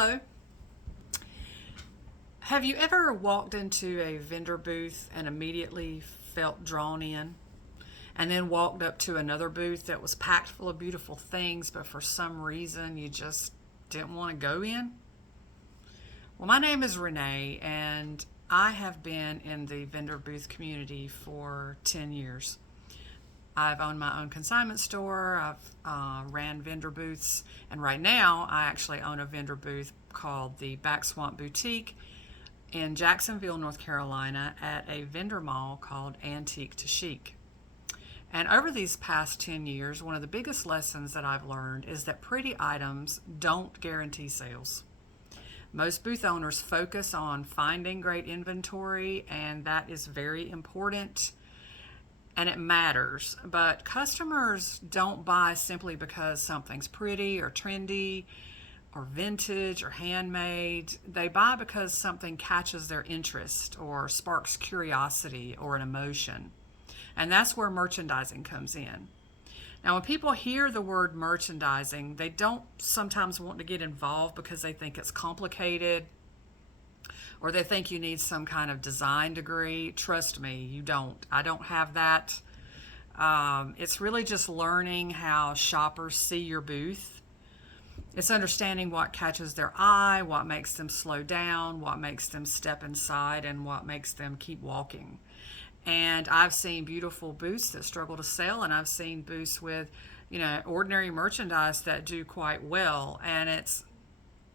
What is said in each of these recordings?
Hello. Have you ever walked into a vendor booth and immediately felt drawn in, and then walked up to another booth that was packed full of beautiful things, but for some reason you just didn't want to go in? Well, my name is Renee, and I have been in the vendor booth community for 10 years. I've owned my own consignment store. I've ran vendor booths, and right now I actually own a vendor booth called the Back Swamp Boutique in Jacksonville, North Carolina, at a vendor mall called Antique to Chic. And over these past 10 years, one of the biggest lessons that I've learned is that pretty items don't guarantee sales. Most booth owners focus on finding great inventory, and that is very important and it matters. But customers don't buy simply because something's pretty or trendy or vintage or handmade. They buy because something catches their interest or sparks curiosity or an emotion. And that's where merchandising comes in. Now, when people hear the word merchandising, they don't sometimes want to get involved because they think it's complicated or they think you need some kind of design degree. Trust me, you don't. I don't have that. It's really just learning how shoppers see your booth. It's understanding what catches their eye, what makes them slow down, what makes them step inside, and what makes them keep walking. And I've seen beautiful booths that struggle to sell, and I've seen booths with, ordinary merchandise that do quite well. And it's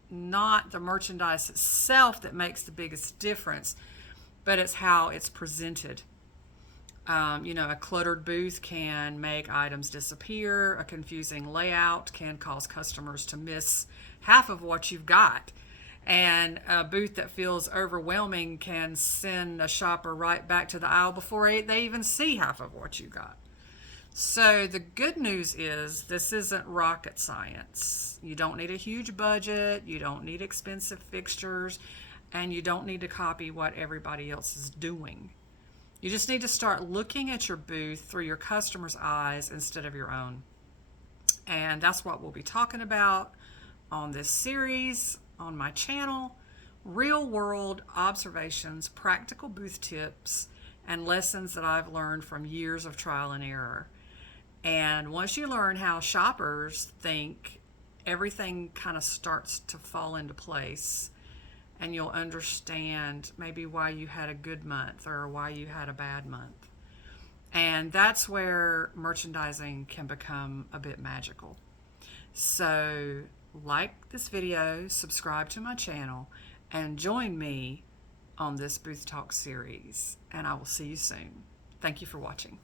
not the merchandise itself that makes the biggest difference, but it's how it's presented. A cluttered booth can make items disappear. A confusing layout can cause customers to miss half of what you've got. And a booth that feels overwhelming can send a shopper right back to the aisle before they even see half of what you got. So the good news is this isn't rocket science. You don't need a huge budget, you don't need expensive fixtures, and you don't need to copy what everybody else is doing. You just need to start looking at your booth through your customers' eyes instead of your own. And that's what we'll be talking about on this series on my channel: real world observations, practical booth tips, and lessons that I've learned from years of trial and error. And once you learn how shoppers think, everything kind of starts to fall into place, and you'll understand maybe why you had a good month or why you had a bad month. And that's where merchandising can become a bit magical. So like this video, subscribe to my channel, and join me on this Booth Talk series. And I will see you soon. Thank you for watching.